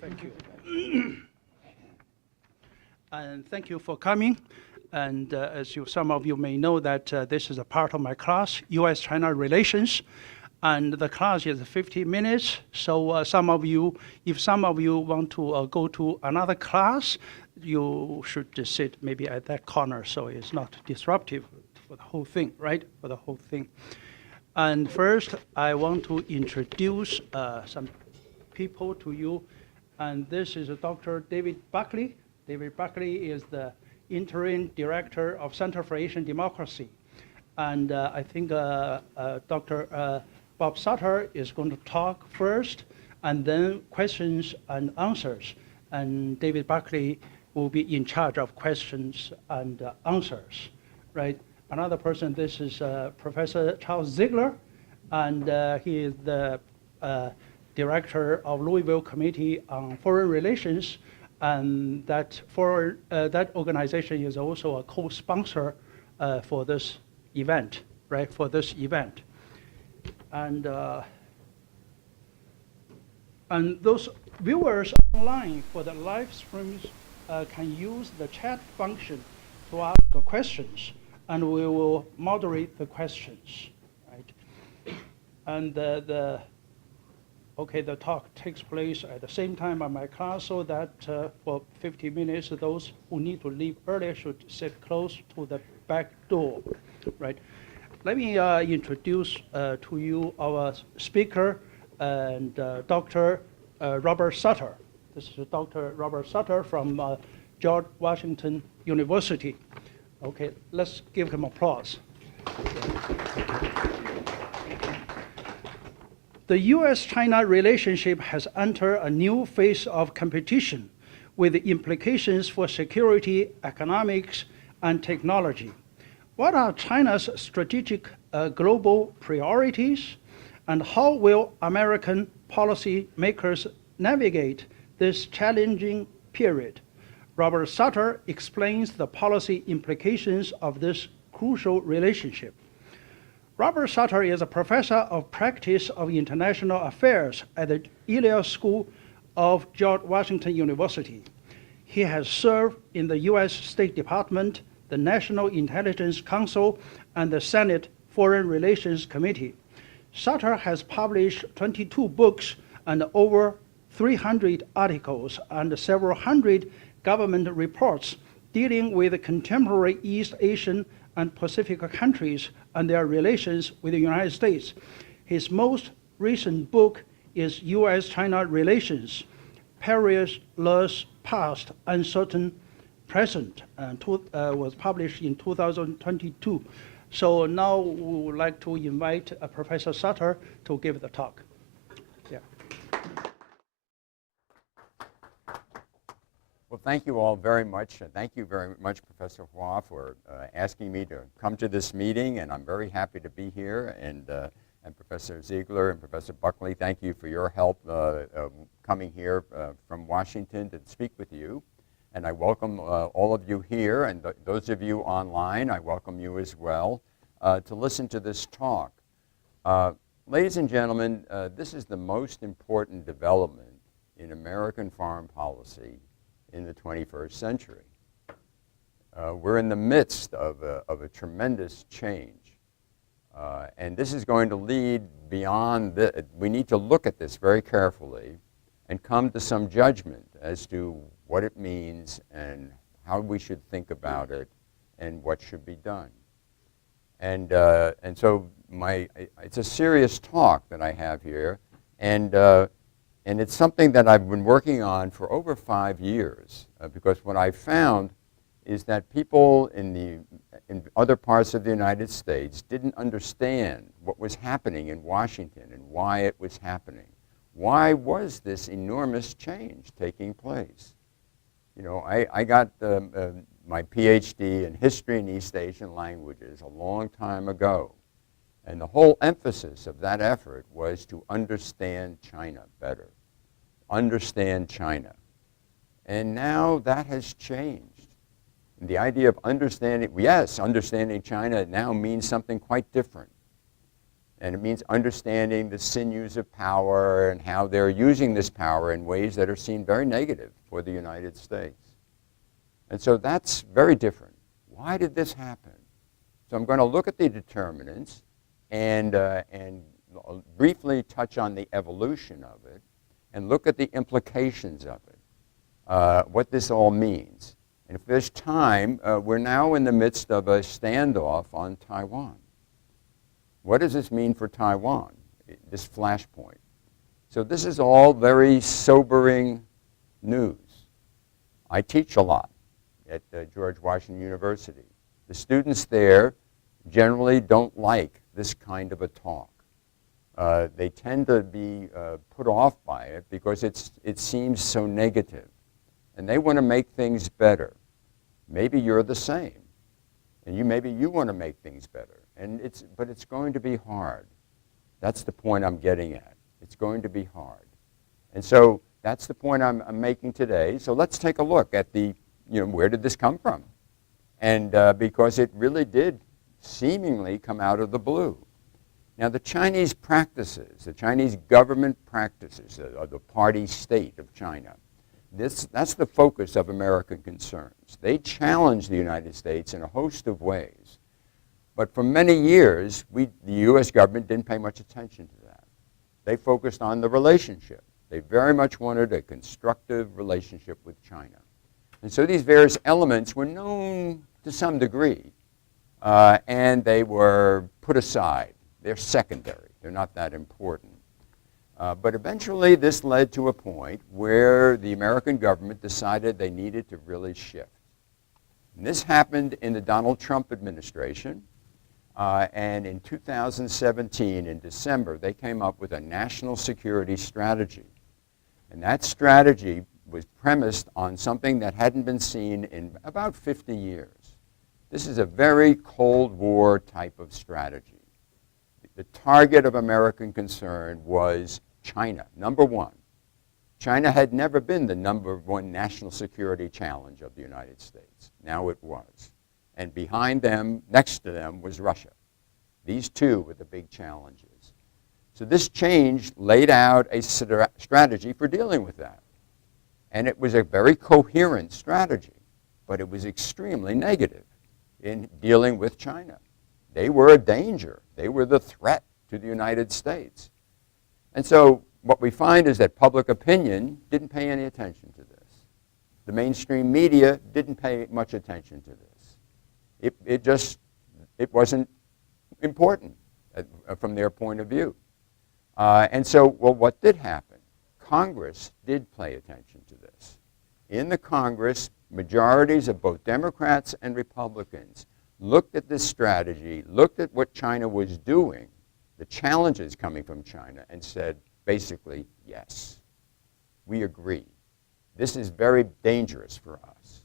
Thank you. And thank you for coming. And as some of you may know that this is a part of my class, U.S.-China Relations. And the class is 50 minutes. So if some of you want to go to another class, you should just sit maybe at that corner so it's not disruptive for the whole thing, right? For the whole thing. And first, I want to introduce some people to you. And this is Dr. David Buckley. David Buckley is the interim director of Center for Asian Democracy. And I think Dr. Bob Sutter is going to talk first, and then questions and answers. And David Buckley will be in charge of questions and answers, right? Another person, this is Professor Charles Ziegler, and he is the director of Louisville Committee on Foreign Relations, and that organization is also a co-sponsor for this event, right? For this event, and those viewers online for the live streams can use the chat function to ask questions, and we will moderate the questions, right? And the talk takes place at the same time of my class, so that for 50 minutes, those who need to leave earlier should sit close to the back door, right? Let me introduce to you our speaker, and Dr. Robert Sutter. This is Dr. Robert Sutter from George Washington University. Okay, let's give him applause. The U.S.-China relationship has entered a new phase of competition with implications for security, economics, and technology. What are China's strategic global priorities, and how will American policymakers navigate this challenging period? Robert Sutter explains the policy implications of this crucial relationship. Robert Sutter is a professor of practice of international affairs at the Elias School of George Washington University. He has served in the U.S. State Department, the National Intelligence Council, and the Senate Foreign Relations Committee. Sutter has published 22 books and over 300 articles and several hundred government reports dealing with contemporary East Asian and Pacific countries and their relations with the United States. His most recent book is U.S.-China Relations, Perilous Past, Uncertain Present, and was published in 2022. So now we would like to invite Professor Sutter to give the talk. Yeah. Well, thank you all very much. Thank you very much, Professor Hua, for asking me to come to this meeting, and I'm very happy to be here. And Professor Ziegler and Professor Buckley, thank you for your help coming here from Washington to speak with you. And I welcome all of you here, and those of you online, I welcome you as well to listen to this talk. Ladies and gentlemen, this is the most important development in American foreign policy in the 21st century. We're in the midst of a tremendous change. And this is going to lead beyond the, we need to look at this very carefully and come to some judgment as to what it means and how we should think about it and what should be done. And so it's a serious talk that I have here, and it's something that I've been working on for over 5 years, because what I found is that people in other parts of the United States didn't understand what was happening in Washington and why it was happening. Why was this enormous change taking place? You know, I got my PhD in history and East Asian languages a long time ago. And the whole emphasis of that effort was to understand China better. Understand China. And now that has changed. And the idea of understanding, yes, understanding China now means something quite different. And it means understanding the sinews of power and how they're using this power in ways that are seen very negative for the United States. And so that's very different. Why did this happen? So I'm going to look at the determinants and briefly touch on the evolution of it and look at the implications of it, what this all means. And if there's time, we're now in the midst of a standoff on Taiwan. What does this mean for Taiwan, this flashpoint? So this is all very sobering news. I teach a lot at George Washington University. The students there generally don't like this kind of a talk. They tend to be put off by it because it seems so negative. And they want to make things better. Maybe you're the same. And maybe you want to make things better. But it's going to be hard. That's the point I'm getting at. It's going to be hard. And so that's the point I'm making today. So let's take a look at where did this come from? And because it really did seemingly come out of the blue. Now the Chinese practices, the Chinese government practices, the party state of China, that's the focus of American concerns. They challenge the United States in a host of ways. But for many years, the U.S. government didn't pay much attention to that. They focused on the relationship. They very much wanted a constructive relationship with China. And so these various elements were known to some degree, and they were put aside. They're secondary. They're not that important. But eventually, this led to a point where the American government decided they needed to really shift. And this happened in the Donald Trump administration. And in 2017, in December, they came up with a national security strategy. And that strategy was premised on something that hadn't been seen in about 50 years. This is a very Cold War type of strategy. The target of American concern was China, number one. China had never been the number one national security challenge of the United States. Now it was. And behind them, next to them, was Russia. These two were the big challenges. So this change laid out a strategy for dealing with that. And it was a very coherent strategy, but it was extremely negative in dealing with China. They were a danger. They were the threat to the United States. And so what we find is that public opinion didn't pay any attention to this. The mainstream media didn't pay much attention to this. It wasn't important from their point of view. And so, well, what did happen? Congress did pay attention to this. In the Congress, majorities of both Democrats and Republicans looked at this strategy, looked at what China was doing, the challenges coming from China, and said, basically, yes, we agree. This is very dangerous for us.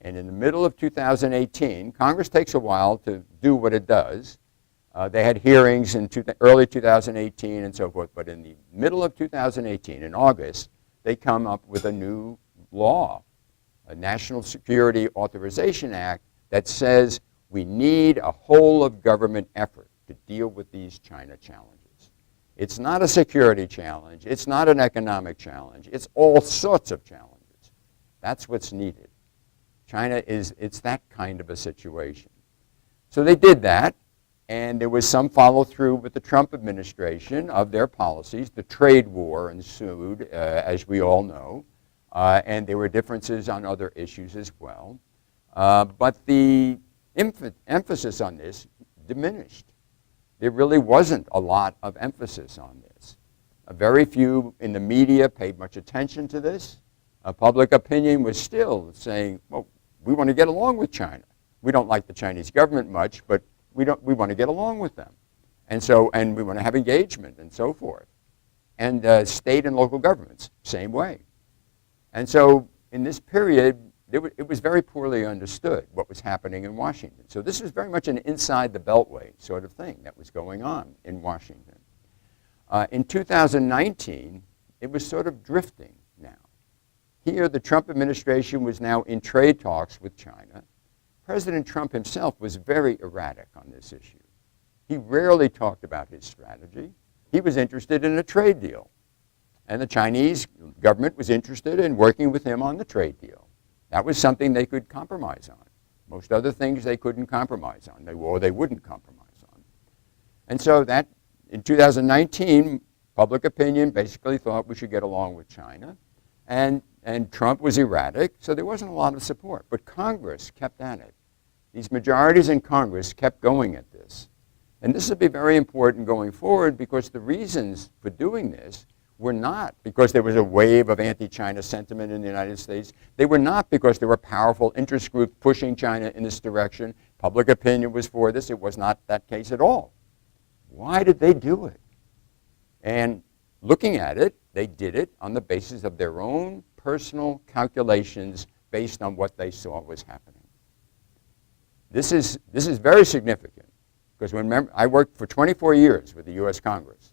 And in the middle of 2018, Congress takes a while to do what it does. They had hearings in early 2018 and so forth, but in the middle of 2018, in August, they come up with a new law, a National Security Authorization Act that says we need a whole-of-government effort to deal with these China challenges. It's not a security challenge. It's not an economic challenge. It's all sorts of challenges. That's what's needed. China it's that kind of a situation. So they did that, and there was some follow-through with the Trump administration of their policies. The trade war ensued, as we all know, and there were differences on other issues as well. But the emphasis on this diminished. There really wasn't a lot of emphasis on this. Very few in the media paid much attention to this. Public opinion was still saying, well, we want to get along with China. We don't like the Chinese government much, but we want to get along with them. And we want to have engagement and so forth. And state and local governments, same way. And so in this period, it was very poorly understood what was happening in Washington. So this was very much an inside the beltway sort of thing that was going on in Washington. In 2019, it was sort of drifting now. Here, the Trump administration was now in trade talks with China. President Trump himself was very erratic on this issue. He rarely talked about his strategy. He was interested in a trade deal. And the Chinese government was interested in working with him on the trade deal. That was something they could compromise on. Most other things they couldn't compromise on, or they wouldn't compromise on. And so that, in 2019, public opinion basically thought we should get along with China. And Trump was erratic, so there wasn't a lot of support. But Congress kept at it. These majorities in Congress kept going at this. And this will be very important going forward because the reasons for doing this were not because there was a wave of anti-China sentiment in the United States. They were not because there were powerful interest groups pushing China in this direction. Public opinion was for this. It was not that case at all. Why did they do it? And looking at it, they did it on the basis of their own personal calculations based on what they saw was happening. This is very significant because I worked for 24 years with the U.S. Congress.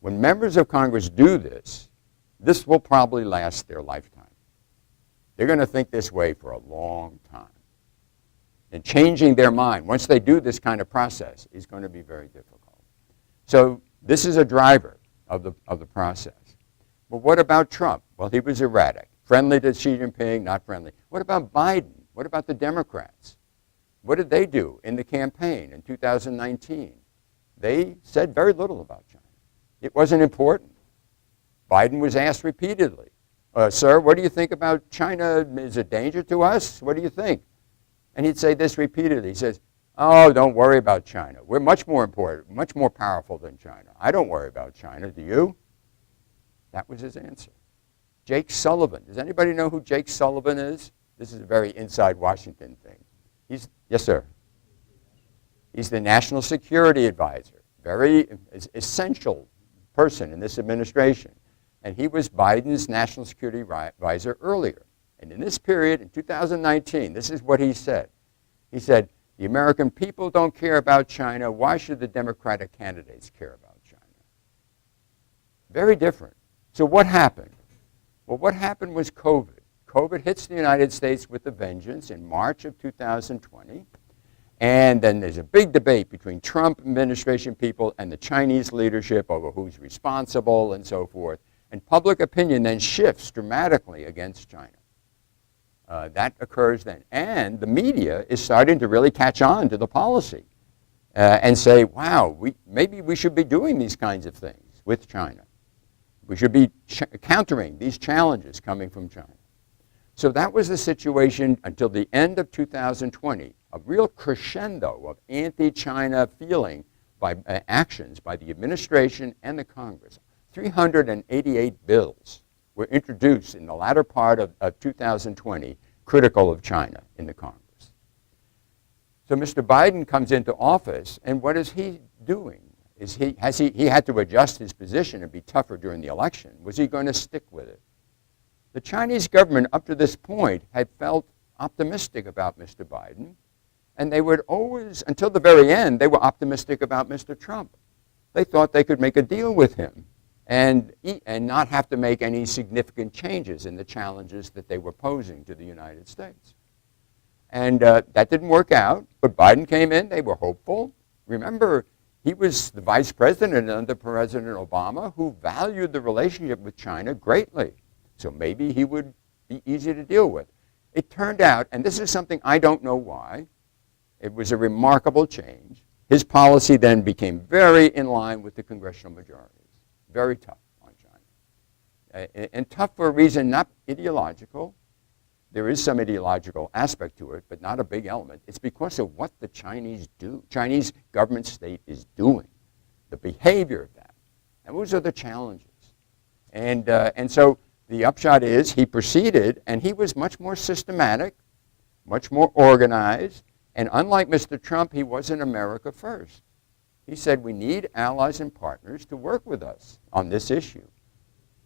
When members of Congress do this, this will probably last their lifetime. They're going to think this way for a long time. And changing their mind, once they do this kind of process, is going to be very difficult. So this is a driver of the process. But what about Trump? Well, he was erratic. Friendly to Xi Jinping, not friendly. What about Biden? What about the Democrats? What did they do in the campaign in 2019? They said very little about China. It wasn't important. Biden was asked repeatedly, sir, what do you think about China? Is it a danger to us? What do you think? And he'd say this repeatedly. He says, oh, don't worry about China. We're much more important, much more powerful than China. I don't worry about China. Do you? That was his answer. Jake Sullivan. Does anybody know who Jake Sullivan is? This is a very inside Washington thing. Yes, sir. He's the National Security Advisor, very essential person in this administration. And he was Biden's National Security Advisor earlier. And in this period, in 2019, this is what he said. He said, the American people don't care about China. Why should the Democratic candidates care about China? Very different. So what happened? Well, what happened was COVID. COVID hits the United States with a vengeance in March of 2020. And then there's a big debate between Trump administration people and the Chinese leadership over who's responsible and so forth. And public opinion then shifts dramatically against China. That occurs then. And the media is starting to really catch on to the policy and say, wow, maybe we should be doing these kinds of things with China. We should be countering these challenges coming from China. So that was the situation until the end of 2020, a real crescendo of anti-China feeling by actions by the administration and the Congress. 388 bills were introduced in the latter part of 2020 critical of China in the Congress. So Mr. Biden comes into office, and what is he doing? He had to adjust his position and be tougher during the election. Was he going to stick with it? The Chinese government up to this point had felt optimistic about Mr. Biden, and they would always, until the very end, they were optimistic about Mr. Trump. They thought they could make a deal with him and not have to make any significant changes in the challenges that they were posing to the United States. And that didn't work out, but Biden came in, they were hopeful. Remember, he was the vice president under President Obama who valued the relationship with China greatly. So maybe he would be easy to deal with. It turned out, and this is something I don't know why, it was a remarkable change. His policy then became very in line with the congressional majorities. Very tough on China. And tough for a reason not ideological. There is some ideological aspect to it, but not a big element. It's because of what the Chinese do. Chinese government state is doing. The behavior of that. And those are the challenges. And so the upshot is he proceeded, and he was much more systematic, much more organized, and unlike Mr. Trump, he wasn't America first. He said we need allies and partners to work with us on this issue.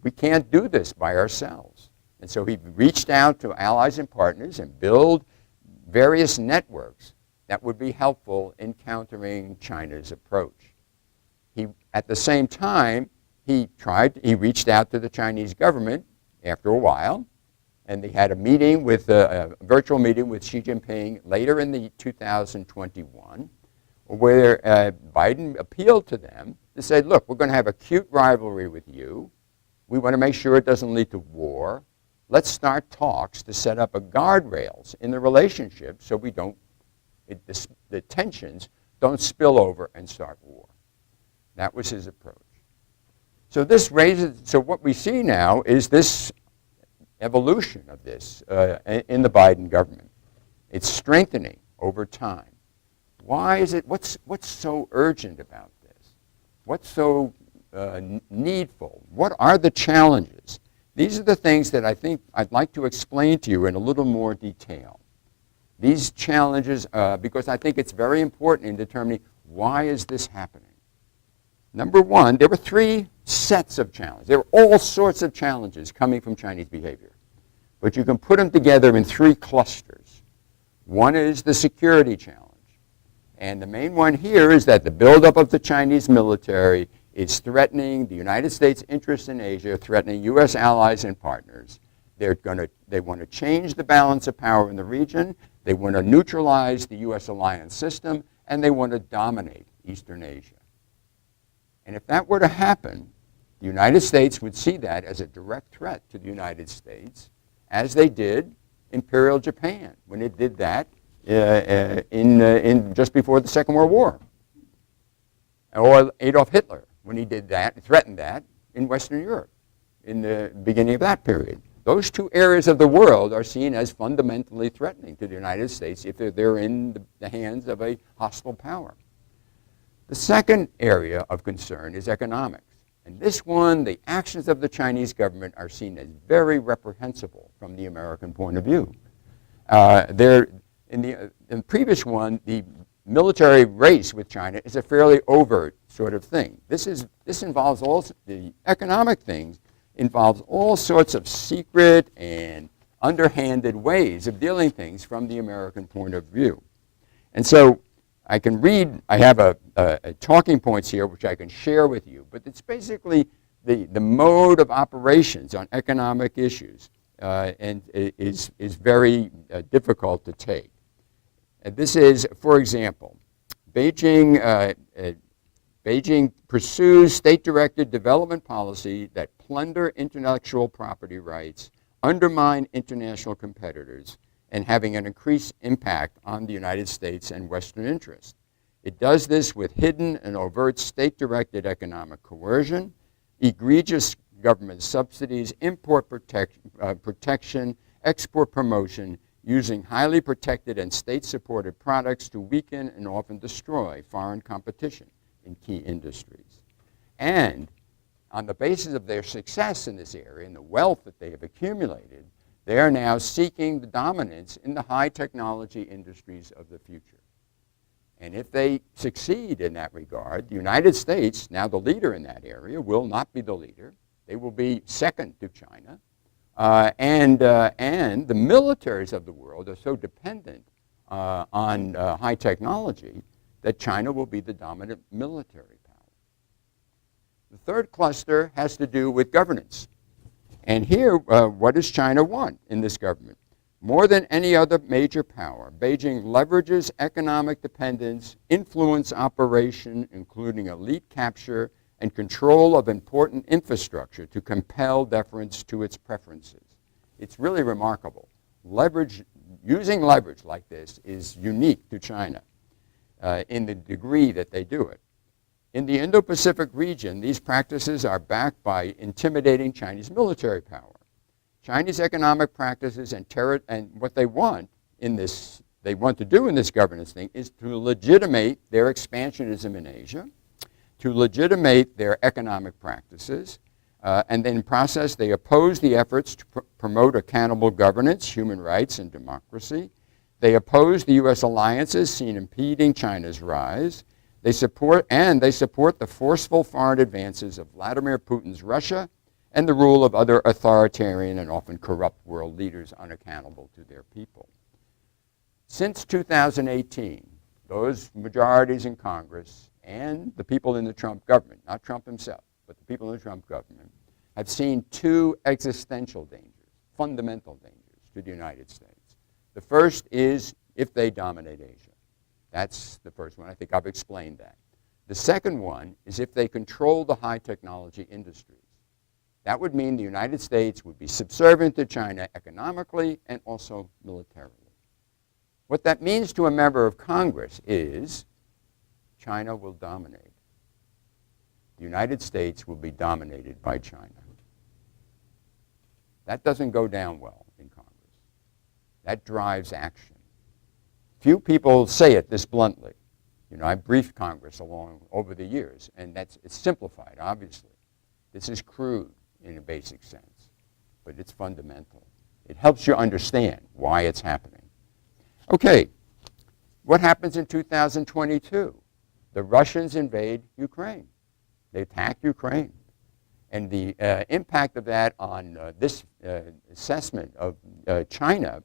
We can't do this by ourselves. And so he reached out to allies and partners and build various networks that would be helpful in countering China's approach. At the same time, he reached out to the Chinese government after a while, and they had a meeting with a virtual meeting with Xi Jinping later in the 2021. where Biden appealed to them to say, look, we're going to have acute rivalry with you. We want to make sure it doesn't lead to war. Let's start talks to set up a guardrails in the relationship so we don't, the tensions don't spill over and start war. That was his approach. So this raises, so what we see now is this evolution of this in the Biden government. It's strengthening over time. Why is it, what's so urgent about this? What's so needful? What are the challenges? These are the things that I think I'd like to explain to you in a little more detail. These challenges, because I think it's very important in determining why is this happening. Number one, there were three sets of challenges. There were all sorts of challenges coming from Chinese behavior. But you can put them together in three clusters. One is the security challenge. And the main one here is that the buildup of the Chinese military is threatening the United States' interests in Asia, threatening U.S. allies and partners. They want to change the balance of power in the region. They want to neutralize the U.S. alliance system, and they want to dominate Eastern Asia. And if that were to happen, the United States would see that as a direct threat to the United States, as they did Imperial Japan when it did that in just before the Second World War, or Adolf Hitler when he did that, threatened that in Western Europe in the beginning of that period. Those two areas of the world are seen as fundamentally threatening to the United States if they're in the hands of a hostile power. The second area of concern is economics. And this one, the actions of the Chinese government are seen as very reprehensible from the American point of view. In the previous one, the military race with China is a fairly overt sort of thing. This involves the economic things involves all sorts of secret and underhanded ways of dealing things from the American point of view. And so I can read, I have a talking points here which I can share with you, but it's basically the mode of operations on economic issues and is very difficult to take. And this is, for example, Beijing pursues state-directed development policy that plunder intellectual property rights, undermine international competitors, and having an increased impact on the United States and Western interests. It does this with hidden and overt state-directed economic coercion, egregious government subsidies, import protection, export promotion, using highly protected and state-supported products to weaken and often destroy foreign competition in key industries. And on the basis of their success in this area and the wealth that they have accumulated, they are now seeking the dominance in the high technology industries of the future. And if they succeed in that regard, the United States, now the leader in that area, will not be the leader. They will be second to China. And the militaries of the world are so dependent on high technology that China will be the dominant military power. The third cluster has to do with governance. And here, what does China want in this government? More than any other major power, Beijing leverages economic dependence, influence operation, including elite capture and control of important infrastructure to compel deference to its preferences. It's really remarkable. Using leverage like this is unique to China in the degree that they do it. In the Indo-Pacific region, these practices are backed by intimidating Chinese military power. Chinese economic practices and what they want to do in this governance thing is to legitimate their expansionism in Asia, to legitimate their economic practices, and then in process they oppose the efforts to promote accountable governance, human rights, and democracy. They oppose the U.S. alliances seen impeding China's rise. They support the forceful foreign advances of Vladimir Putin's Russia and the rule of other authoritarian and often corrupt world leaders unaccountable to their people. Since 2018, those majorities in Congress and the people in the Trump government, not Trump himself, but the people in the Trump government, have seen two existential dangers, fundamental dangers to the United States. The first is if they dominate Asia. That's the first one. I think I've explained that. The second one is if they control the high technology industries. That would mean the United States would be subservient to China economically and also militarily. What that means to a member of Congress is China will dominate. The United States will be dominated by China. That doesn't go down well in Congress. That drives action. Few people say it this bluntly. You know, I briefed Congress over the years, and it's simplified, obviously. This is crude in a basic sense, but it's fundamental. It helps you understand why it's happening. Okay, what happens in 2022? The Russians invade Ukraine. They attack Ukraine. And the impact of that on this assessment of China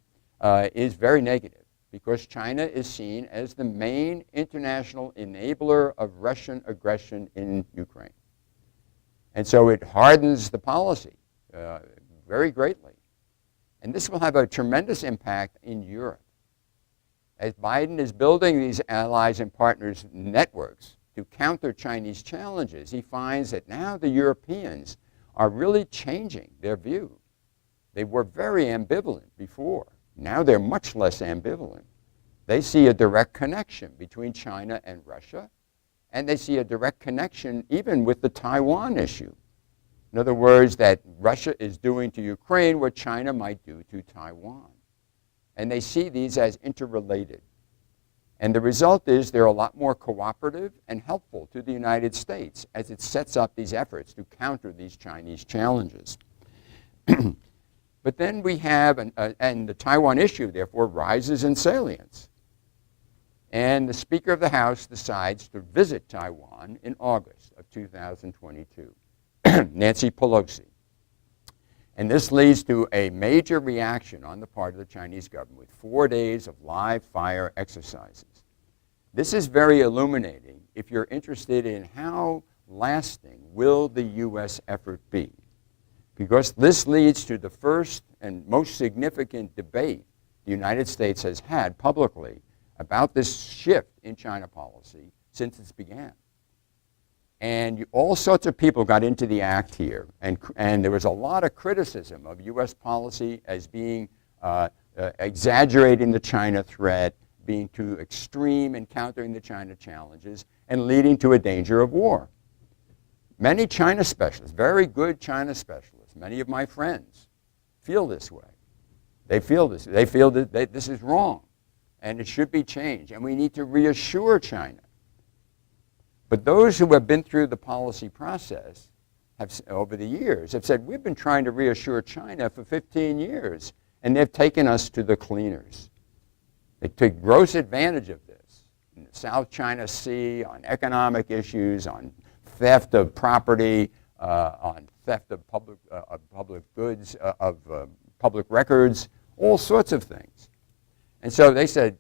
is very negative, because China is seen as the main international enabler of Russian aggression in Ukraine. And so it hardens the policy very greatly. And this will have a tremendous impact in Europe. As Biden is building these allies and partners networks to counter Chinese challenges, he finds that now the Europeans are really changing their view. They were very ambivalent before. Now they're much less ambivalent. They see a direct connection between China and Russia, and they see a direct connection even with the Taiwan issue. In other words, that Russia is doing to Ukraine what China might do to Taiwan. And they see these as interrelated. And the result is they're a lot more cooperative and helpful to the United States as it sets up these efforts to counter these Chinese challenges. But then we have, and the Taiwan issue, therefore, rises in salience. And the Speaker of the House decides to visit Taiwan in August of 2022, Nancy Pelosi. And this leads to a major reaction on the part of the Chinese government with 4 days of live fire exercises. This is very illuminating if you're interested in how lasting will the U.S. effort be, because this leads to the first and most significant debate the United States has had publicly about this shift in China policy since it began. And all sorts of people got into the act here, and there was a lot of criticism of U.S. policy as being exaggerating the China threat, being too extreme in countering the China challenges, and leading to a danger of war. Many China specialists, very good China specialists, many of my friends, feel this way. They feel this. They feel that this is wrong, and it should be changed, and we need to reassure China. But those who have been through the policy process over the years have said, we've been trying to reassure China for 15 years, and they've taken us to the cleaners. They took gross advantage of this in the South China Sea, on economic issues, on theft of property, on theft of public goods, of public records, all sorts of things. And so they said,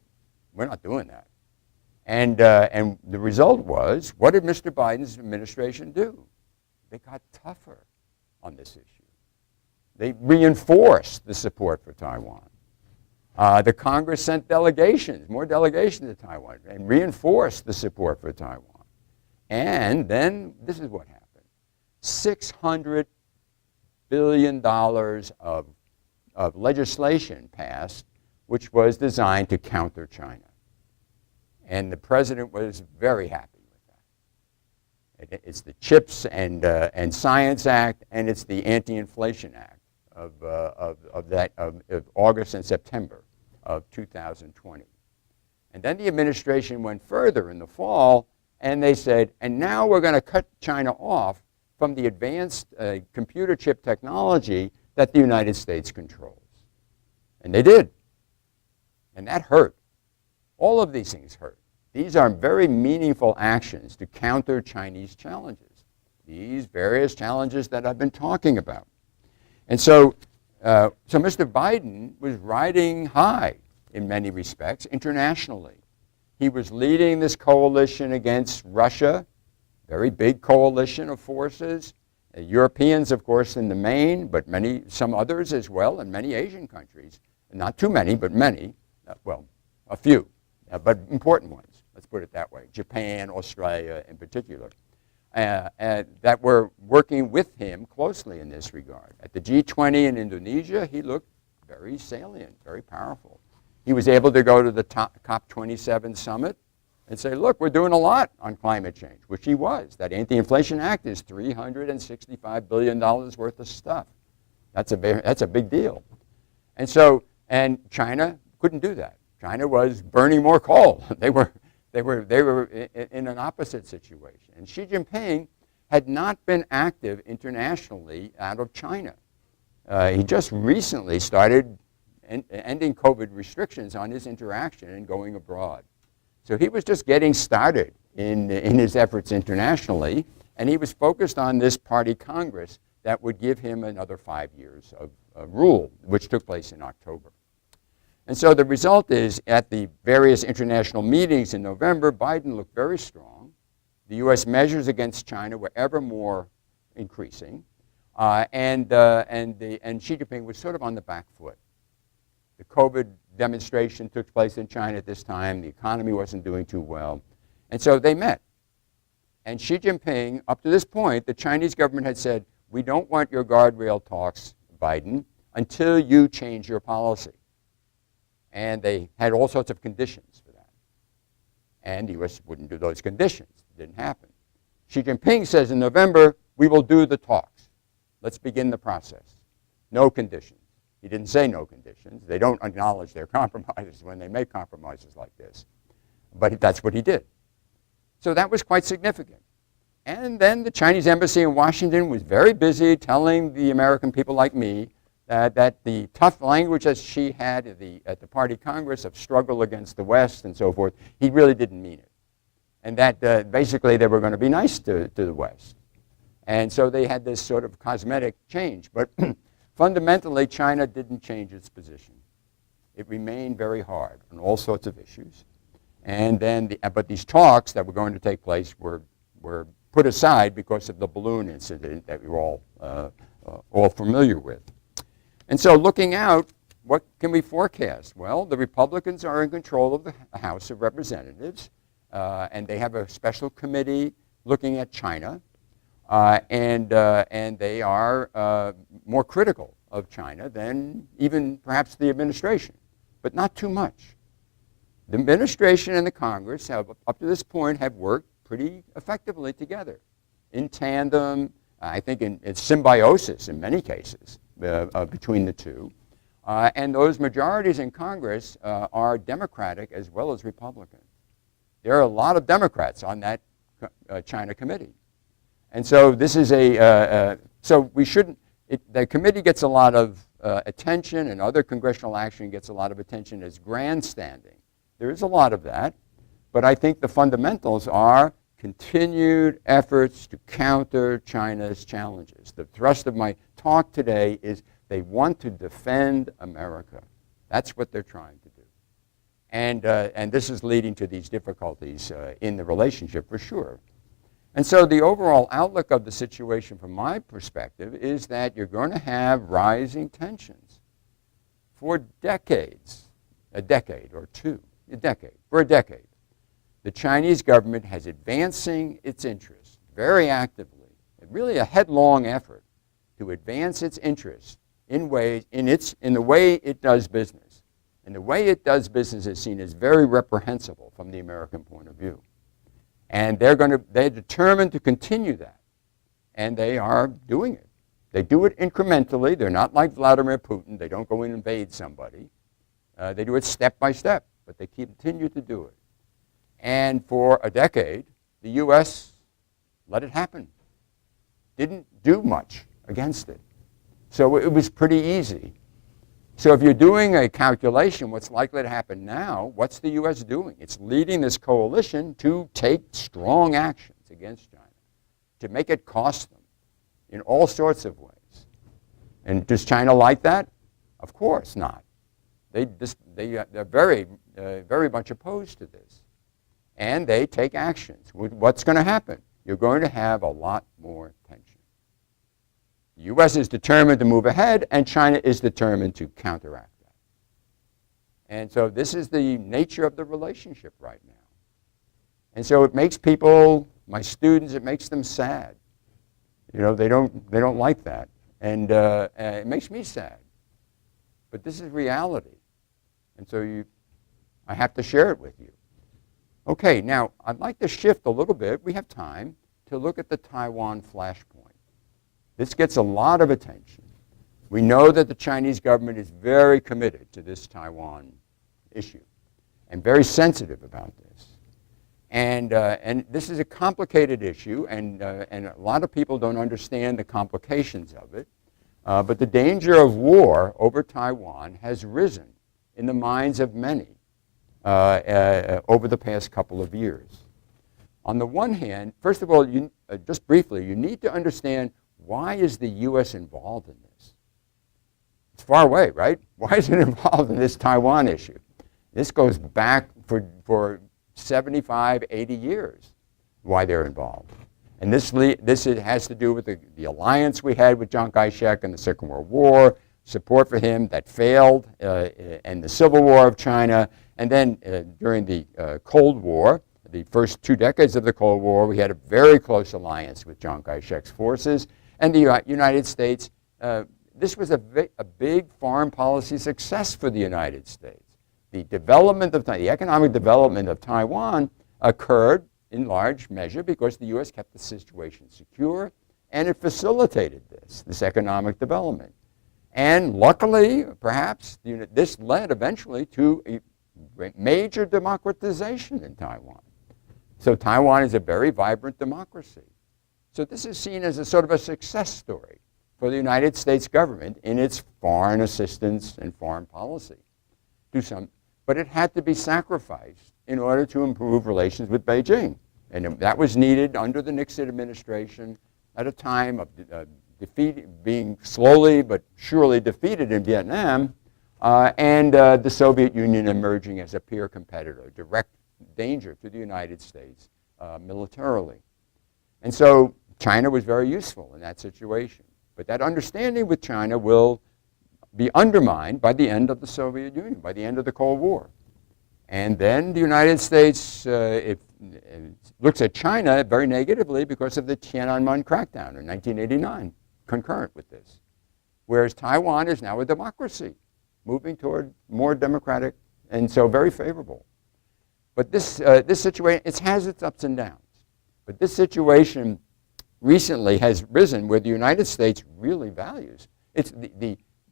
we're not doing that. And the result was, what did Mr. Biden's administration do? They got tougher on this issue. They reinforced the support for Taiwan. The Congress sent delegations, more delegations to Taiwan, and reinforced the support for Taiwan. And then this is what happened. $600 billion of legislation passed, which was designed to counter China. And the president was very happy with that. It's the CHIPS and Science Act, and it's the Anti-Inflation Act of August and September of 2020. And then the administration went further in the fall, and they said, and now we're going to cut China off from the advanced computer chip technology that the United States controls. And they did. And that hurt. All of these things hurt. These are very meaningful actions to counter Chinese challenges, these various challenges that I've been talking about. And so Mr. Biden was riding high in many respects internationally. He was leading this coalition against Russia, very big coalition of forces. Europeans, of course, in the main, but some others as well, and many Asian countries. Not too many, but many. Well, a few, but important ones. let's put it that way, Japan, Australia in particular, that were working with him closely in this regard. At the G20 in Indonesia, he looked very salient, very powerful. He was able to go to the COP27 summit and say, look, we're doing a lot on climate change, which he was. That Anti-Inflation Act is $365 billion worth of stuff. That's a big deal. And China couldn't do that. China was burning more coal. They were in an opposite situation. And Xi Jinping had not been active internationally out of China. He just recently started ending COVID restrictions on his interaction and going abroad. So he was just getting started in his efforts internationally, and he was focused on this party Congress that would give him another 5 years of rule, which took place in October. And so the result is, at the various international meetings in November, Biden looked very strong. The U.S. measures against China were ever more increasing, and Xi Jinping was sort of on the back foot. The COVID demonstration took place in China at this time. The economy wasn't doing too well. And so they met. And Xi Jinping, up to this point, the Chinese government had said, we don't want your guardrail talks, Biden, until you change your policy. And they had all sorts of conditions for that. And the U.S. wouldn't do those conditions. It didn't happen. Xi Jinping says in November, we will do the talks. Let's begin the process. No conditions. He didn't say no conditions. They don't acknowledge their compromises when they make compromises like this. But that's what he did. So that was quite significant. And then the Chinese embassy in Washington was very busy telling the American people like me that the tough language that Xi had at the Party Congress of struggle against the West and so forth, he really didn't mean it. And that basically they were going to be nice to the West. And so they had this sort of cosmetic change. But fundamentally, China didn't change its position. It remained very hard on all sorts of issues. And then, but these talks that were going to take place were put aside because of the balloon incident that we were all familiar with. And so looking out, what can we forecast? Well, the Republicans are in control of the House of Representatives, and they have a special committee looking at China, and they are more critical of China than even perhaps the administration, but not too much. The administration and the Congress have, up to this point, have worked pretty effectively together, in tandem, I think in symbiosis in many cases between the two. And those majorities in Congress are Democratic as well as Republican. There are a lot of Democrats on that China committee. And so this is so we shouldn't, the committee gets a lot of attention, and other congressional action gets a lot of attention as grandstanding. There is a lot of that, but I think the fundamentals are continued efforts to counter China's challenges. The thrust of my talk today is they want to defend America. That's what they're trying to do. And this is leading to these difficulties in the relationship for sure. And so the overall outlook of the situation from my perspective is that you're going to have rising tensions for decades, a decade or two, for a decade. The Chinese government has advancing its interests very actively, really a headlong effort to advance its interests in the way it does business. And the way it does business is seen as very reprehensible from the American point of view. And they're determined to continue that. And they are doing it. They do it incrementally. They're not like Vladimir Putin. They don't go in and invade somebody. They do it step by step, but they continue to do it. And for a decade, the U.S. let it happen. Didn't do much against it. So it was pretty easy. So if you're doing a calculation, what's likely to happen now, what's the U.S. doing? It's leading this coalition to take strong actions against China, to make it cost them in all sorts of ways. And does China like that? Of course not. They're very much opposed to this. And they take actions. What's going to happen? You're going to have a lot more tension. The U.S. is determined to move ahead, and China is determined to counteract that. And so this is the nature of the relationship right now. And so it makes people, my students, it makes them sad. You know, they don't like that. And it makes me sad. But this is reality. And so I have to share it with you. Okay, now I'd like to shift a little bit, we have time, to look at the Taiwan flashpoint. This gets a lot of attention. We know that the Chinese government is very committed to this Taiwan issue and very sensitive about this. And this is a complicated issue, and a lot of people don't understand the complications of it. But the danger of war over Taiwan has risen in the minds of many over the past couple of years. On the one hand, first of all, just briefly, you need to understand, why is the U.S. involved in this? It's far away, right? Why is it involved in this Taiwan issue? This goes back for 75, 80 years, why they're involved. And this has to do with the alliance we had with Chiang Kai-shek in the Second World War, support for him that failed, and the Civil War of China. And then during the Cold War, the first 2 decades of the Cold War, we had a very close alliance with Chiang Kai-shek's forces. And the United States, this was a big foreign policy success for the United States. The economic development of Taiwan occurred in large measure because the U.S. kept the situation secure, and it facilitated this economic development. And luckily, perhaps, this led eventually to a major democratization in Taiwan. So Taiwan is a very vibrant democracy. So this is seen as a sort of a success story for the United States government in its foreign assistance and foreign policy. But it had to be sacrificed in order to improve relations with Beijing. And that was needed under the Nixon administration at a time of being slowly but surely defeated in Vietnam, and the Soviet Union emerging as a peer competitor, direct danger to the United States militarily. And so China was very useful in that situation. But that understanding with China will be undermined by the end of the Soviet Union, by the end of the Cold War. And then the United States looks at China very negatively because of the Tiananmen crackdown in 1989, concurrent with this. Whereas Taiwan is now a democracy, moving toward more democratic, and so very favorable. But this situation, it has its ups and downs. But this situation recently has risen where the United States really values,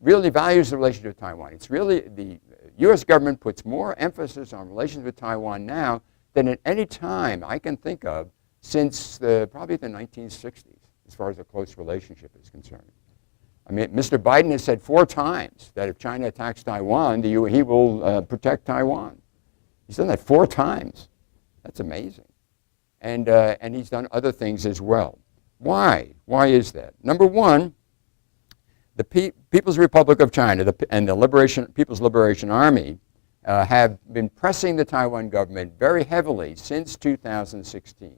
really values the relationship with Taiwan. It's really, the U.S. government puts more emphasis on relations with Taiwan now than at any time I can think of since probably the 1960s, as far as a close relationship is concerned. I mean, Mr. Biden has said 4 times that if China attacks Taiwan, he will protect Taiwan. He's done that 4 times. That's amazing. And he's done other things as well. Why? Why is that? Number one, the People's Republic of China and the People's Liberation Army have been pressing the Taiwan government very heavily since 2016.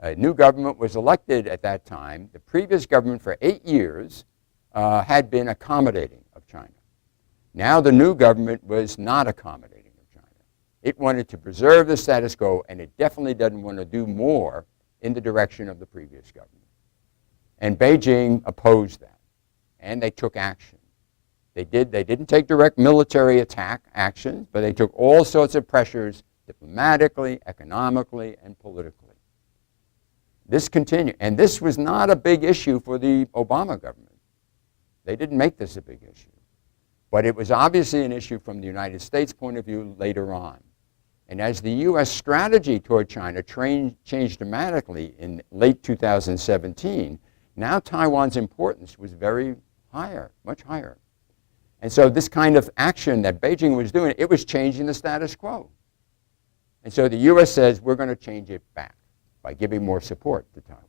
A new government was elected at that time. The previous government for 8 years had been accommodating of China. Now the new government was not accommodating of China. It wanted to preserve the status quo, and it definitely doesn't want to do more in the direction of the previous government. And Beijing opposed that, and they took action. They didn't take direct military attack action, but they took all sorts of pressures diplomatically, economically, and politically. This continued, and this was not a big issue for the Obama government. They didn't make this a big issue. But it was obviously an issue from the United States point of view later on. And as the U.S. strategy toward China changed dramatically in late 2017, now Taiwan's importance was very higher, much higher. And so this kind of action that Beijing was doing, it was changing the status quo. And so the U.S. says, we're going to change it back by giving more support to Taiwan.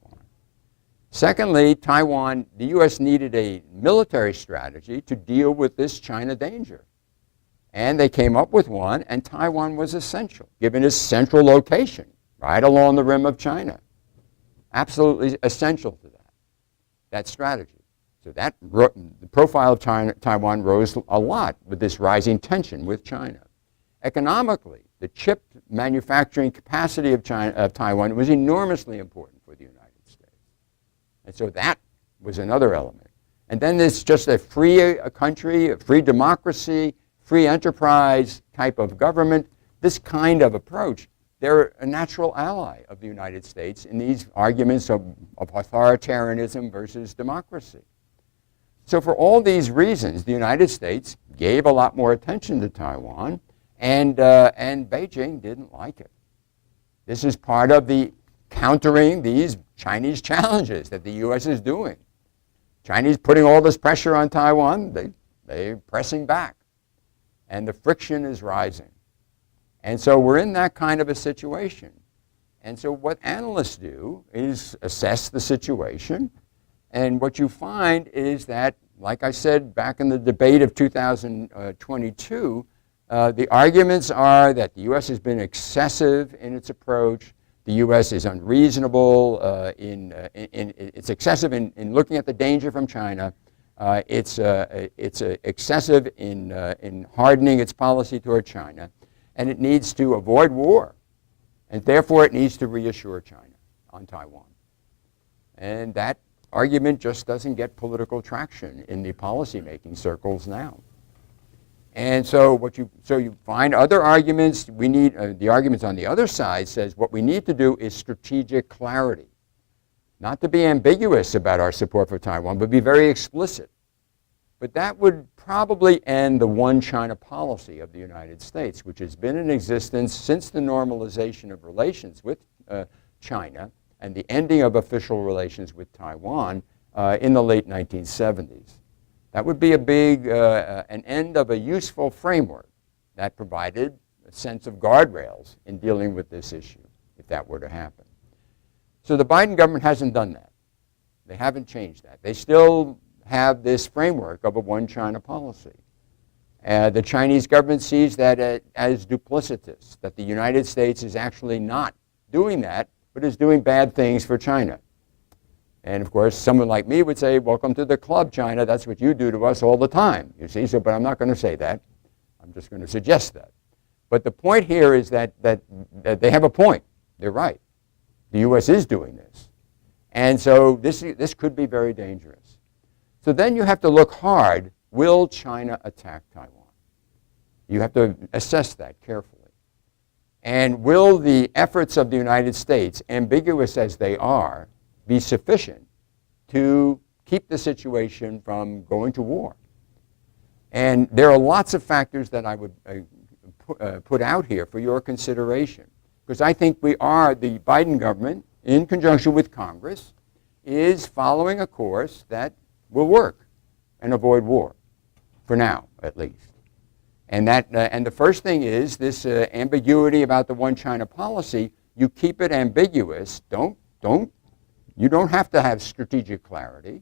Secondly, Taiwan, the U.S. needed a military strategy to deal with this China danger. And they came up with one, and Taiwan was essential, given its central location, right along the rim of China. Absolutely essential to that strategy. So the profile of Taiwan rose a lot with this rising tension with China. Economically, the chip manufacturing capacity of Taiwan was enormously important for the United States. And so that was another element. And then there's just a free country, a free democracy, free enterprise type of government. This kind of approach, they're a natural ally of the United States in these arguments of authoritarianism versus democracy. So for all these reasons, the United States gave a lot more attention to Taiwan, and Beijing didn't like it. This is part of the countering these Chinese challenges that the U.S. is doing. Chinese putting all this pressure on Taiwan, they're pressing back, and the friction is rising. And so we're in that kind of a situation. And so what analysts do is assess the situation, and what you find is that, like I said back in the debate of 2022, the arguments are that the U.S. has been excessive in its approach. The U.S. is unreasonable, it's excessive in looking at the danger from China. It's excessive in hardening its policy toward China. And it needs to avoid war. And therefore, it needs to reassure China on Taiwan. And that argument just doesn't get political traction in the policymaking circles now. And so you find other arguments. We need, the arguments on the other side says what we need to do is strategic clarity. Not to be ambiguous about our support for Taiwan, but be very explicit. But that would probably end the one China policy of the United States, which has been in existence since the normalization of relations with China and the ending of official relations with Taiwan in the late 1970s. That would be a big, an end of a useful framework that provided a sense of guardrails in dealing with this issue, if that were to happen. So the Biden government hasn't done that. They haven't changed that. They still have this framework of a one China policy. The Chinese government sees that as duplicitous, that the United States is actually not doing that, but is doing bad things for China. And of course, someone like me would say, welcome to the club, China. That's what you do to us all the time, you see. So, but I'm not going to say that. I'm just going to suggest that. But the point here is that they have a point. They're right. The U.S. is doing this. And so this could be very dangerous. So then you have to look hard. Will China attack Taiwan? You have to assess that carefully. And will the efforts of the United States, ambiguous as they are, be sufficient to keep the situation from going to war? And there are lots of factors that I would put out here for your consideration, because I think the Biden government, in conjunction with Congress, is following a course that will work and avoid war, for now at least. And the first thing is this ambiguity about the one China policy. You keep it ambiguous. You don't have to have strategic clarity.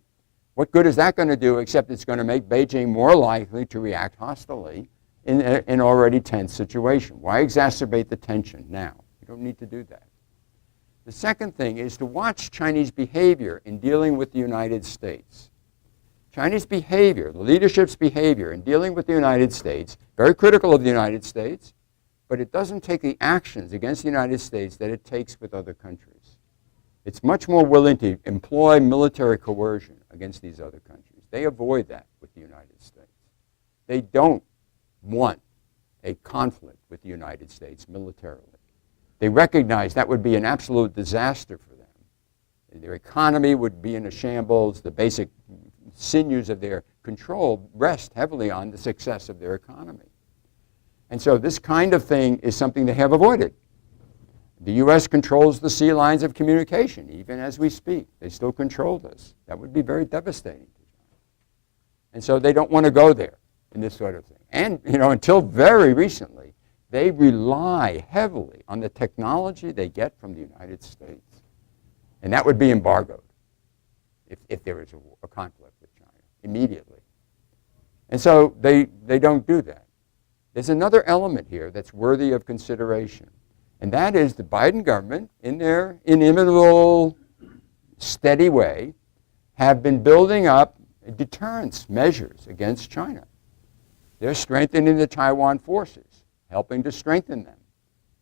What good is that going to do, except it's going to make Beijing more likely to react hostilely in an already tense situation? Why exacerbate the tension now? You don't need to do that. The second thing is to watch Chinese behavior in dealing with the United States. Chinese behavior, the leadership's behavior in dealing with the United States, very critical of the United States, but it doesn't take the actions against the United States that it takes with other countries. It's much more willing to employ military coercion against these other countries. They avoid that with the United States. They don't want a conflict with the United States militarily. They recognize that would be an absolute disaster for them. Their economy would be in a shambles. The basic sinews of their control rest heavily on the success of their economy. And so this kind of thing is something they have avoided. The U.S. controls the sea lines of communication, even as we speak. They still control this. That would be very devastating to China. And so they don't want to go there in this sort of thing. And, until very recently, they rely heavily on the technology they get from the United States. And that would be embargoed if there is a conflict with China immediately. And so they don't do that. There's another element here that's worthy of consideration. And that is the Biden government, in their inimitable, steady way, have been building up deterrence measures against China. They're strengthening the Taiwan forces, helping to strengthen them.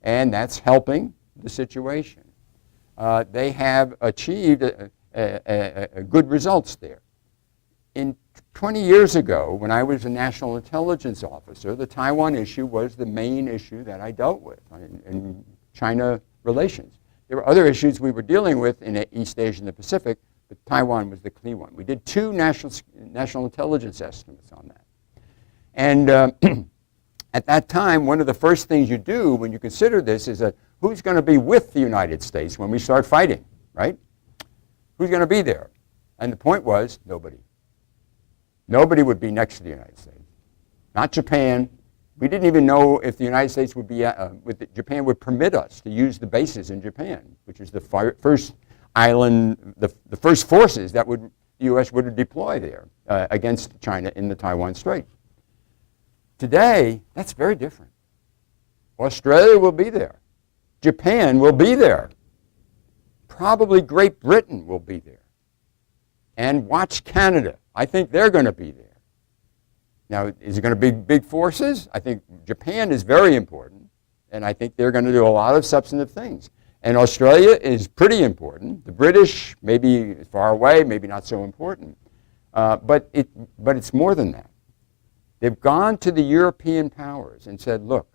and that's helping the situation. They have achieved good results there. In 20 years ago, when I was a national intelligence officer, the Taiwan issue was the main issue that I dealt with in China relations. There were other issues we were dealing with in East Asia and the Pacific, but Taiwan was the key one. We did 2 national intelligence estimates on that. And at that time, one of the first things you do when you consider this is who's going to be with the United States when we start fighting, right? Who's going to be there? And the point was, nobody. Nobody would be next to the United States. Not Japan. We didn't even know if the United States would be, Japan would permit us to use the bases in Japan, which is the first island, the first forces that the U.S. would deploy there against China in the Taiwan Strait. Today, that's very different. Australia will be there. Japan will be there. Probably Great Britain will be there. And watch Canada. I think they're going to be there. Now, is it going to be big forces? I think Japan is very important, and I think they're going to do a lot of substantive things. And Australia is pretty important. The British, maybe far away, maybe not so important. But it's more than that. They've gone to the European powers and said, look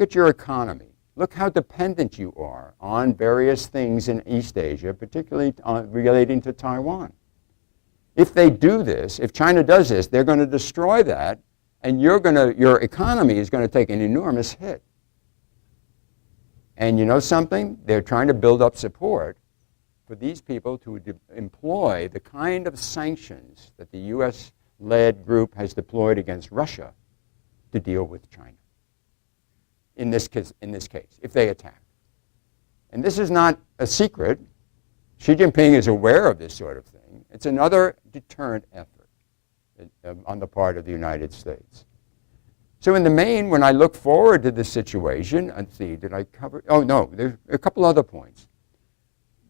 at your economy. Look how dependent you are on various things in East Asia, particularly relating to Taiwan. If they do this, if China does this, they're going to destroy that, and your economy is going to take an enormous hit. And you know something? They're trying to build up support for these people to employ the kind of sanctions that the U.S.-led group has deployed against Russia to deal with China. In this case, if they attack. And this is not a secret. Xi Jinping is aware of this sort of thing. It's another deterrent effort on the part of the United States. So in the main, when I look forward to this situation, let's see, did I cover? Oh, no, there's a couple other points.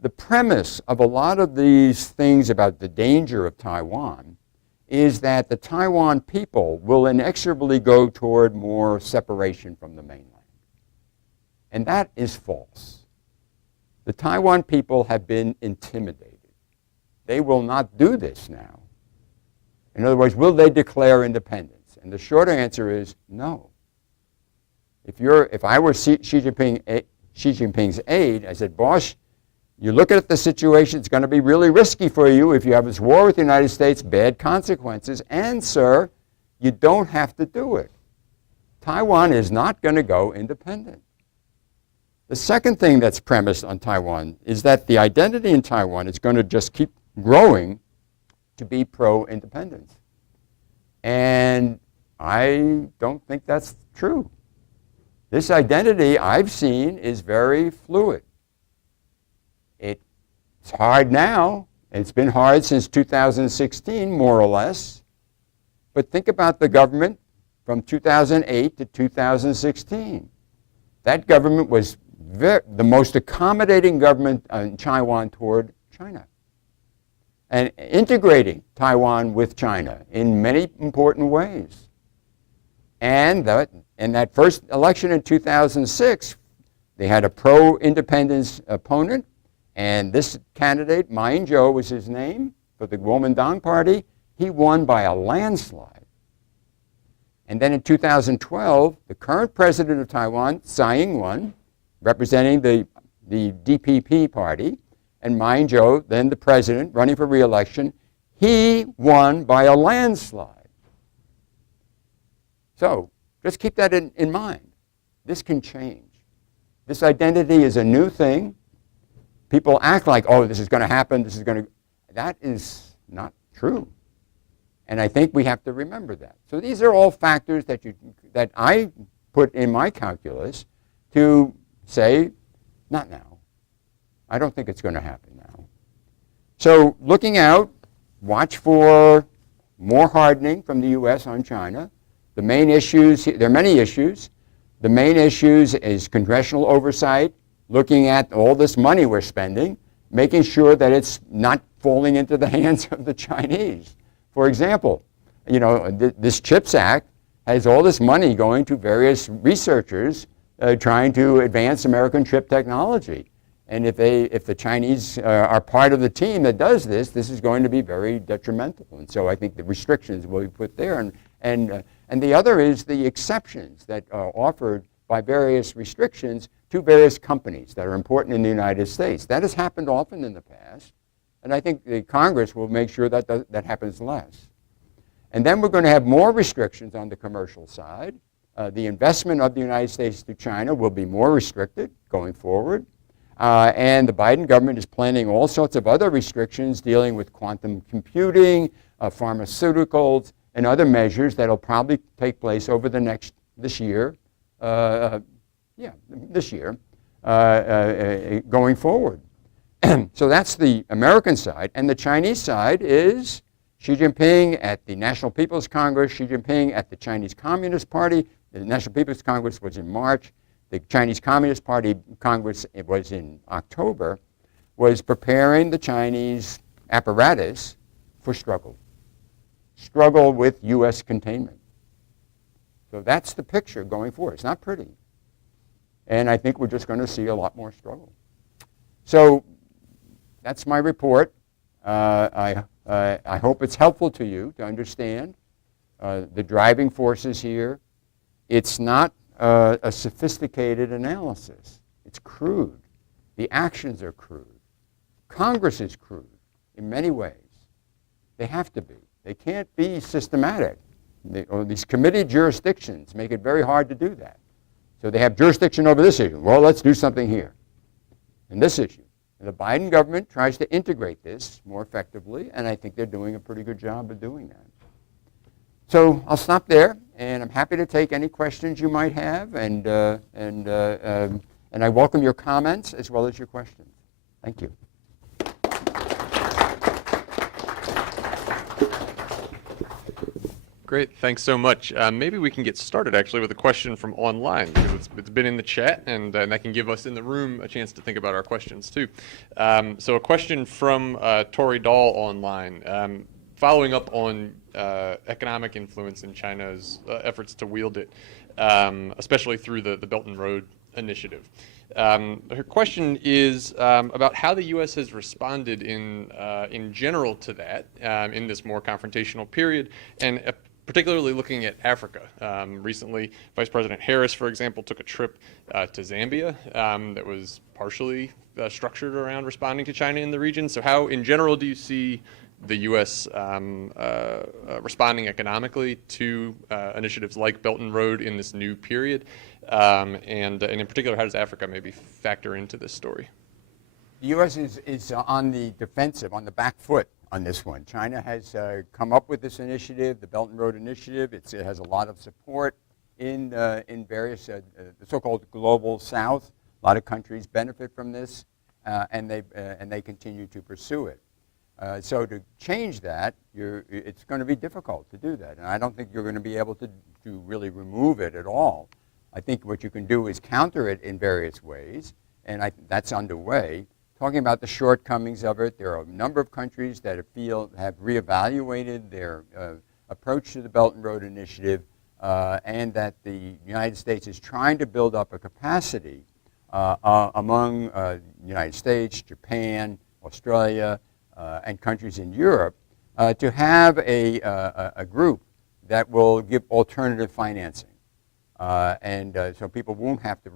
The premise of a lot of these things about the danger of Taiwan is that the Taiwan people will inexorably go toward more separation from the mainland. And that is false. The Taiwan people have been intimidated. They will not do this now. In other words, will they declare independence? And the short answer is no. If I were Xi Jinping's aide, I said, boss, you look at the situation, it's going to be really risky for you. If you have this war with the United States, bad consequences. And, sir, you don't have to do it. Taiwan is not going to go independent. The second thing that's premised on Taiwan is that the identity in Taiwan is going to just keep growing to be pro-independence. And I don't think that's true. This identity I've seen is very fluid. It's hard now. It's been hard since 2016, more or less. But think about the government from 2008 to 2016. That government was the most accommodating government in Taiwan toward China, and integrating Taiwan with China in many important ways. And in that first election in 2006, they had a pro-independence opponent, and this candidate, Ma Ying-jeou was his name, for the Kuomintang Party. He won by a landslide. And then in 2012, the current president of Taiwan, Tsai Ing-wen, representing the DPP party, and Ma Ying-jeou, then the president, running for re-election, he won by a landslide. So just keep that in mind. This can change. This identity is a new thing. People act like, oh, this is going to happen, this is going to... That is not true. And I think we have to remember that. So these are all factors that I put in my calculus to say, not now. I don't think it's going to happen now. So looking out, watch for more hardening from the U.S. on China. The main issues, there are many issues. The main issues is congressional oversight, looking at all this money we're spending, making sure that it's not falling into the hands of the Chinese. For example, this CHIPS Act has all this money going to various researchers trying to advance American chip technology. And if the Chinese are part of the team that does this, this is going to be very detrimental. And so I think the restrictions will be put there. And the other is the exceptions that are offered by various restrictions to various companies that are important in the United States. That has happened often in the past. And I think the Congress will make sure that that happens less. And then we're going to have more restrictions on the commercial side. The investment of the United States to China will be more restricted going forward. And the Biden government is planning all sorts of other restrictions dealing with quantum computing, pharmaceuticals, and other measures that will probably take place over this year, going forward. So that's the American side. And the Chinese side is Xi Jinping at the National People's Congress, Xi Jinping at the Chinese Communist Party. The National People's Congress was in March. The Chinese Communist Party Congress, it was in October, was preparing the Chinese apparatus for struggle with U.S. containment. So that's the picture going forward. It's not pretty. And I think we're just going to see a lot more struggle. So that's my report. I hope it's helpful to you to understand the driving forces here. It's not a sophisticated analysis. It's crude. The actions are crude. Congress is crude in many ways. They have to be. They can't be systematic. These committee jurisdictions make it very hard to do that. So they have jurisdiction over this issue. Well, let's do something here. And this issue. And the Biden government tries to integrate this more effectively, and I think they're doing a pretty good job of doing that. So I'll stop there, and I'm happy to take any questions you might have, and I welcome your comments as well as your questions. Thank you. Great, thanks so much. Maybe we can get started actually with a question from online, because it's been in the chat, and that can give us in the room a chance to think about our questions too. So a question from Tori Dahl online. Following up on economic influence in China's efforts to wield it, especially through the Belt and Road Initiative. Her question is about how the U.S. has responded in general to that in this more confrontational period, and particularly looking at Africa. Recently, Vice President Harris, for example, took a trip to Zambia that was partially structured around responding to China in the region. So how, in general, do you see the U.S. Responding economically to initiatives like Belt and Road in this new period? And in particular, how does Africa maybe factor into this story? The U.S. is on the defensive, on the back foot on this one. China has come up with this initiative, the Belt and Road Initiative. It has a lot of support in various, the so-called global south. A lot of countries benefit from this, and they continue to pursue it. So to change that, it's going to be difficult to do that. And I don't think you're going to be able to really remove it at all. I think what you can do is counter it in various ways, and that's underway. Talking about the shortcomings of it, there are a number of countries that have reevaluated their approach to the Belt and Road Initiative, and that the United States is trying to build up a capacity among the United States, Japan, Australia, and countries in Europe to have a group that will give alternative financing. So people won't have to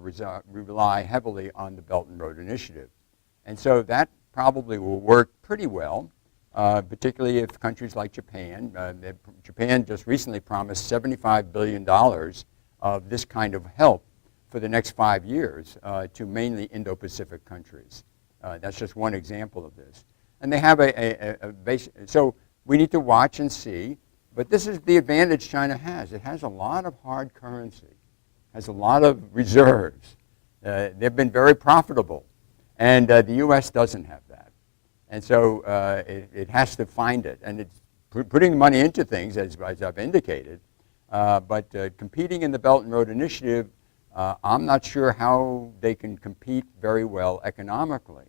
rely heavily on the Belt and Road Initiative. And so that probably will work pretty well, particularly if countries like Japan, Japan just recently promised $75 billion of this kind of help for the next 5 years to mainly Indo-Pacific countries. That's just one example of this. And they have a base, so we need to watch and see, but this is the advantage China has. It has a lot of hard currency, has a lot of reserves. They've been very profitable. And the U.S. doesn't have that. And so it has to find it. And it's putting money into things, as I've indicated. But competing in the Belt and Road Initiative, I'm not sure how they can compete very well economically.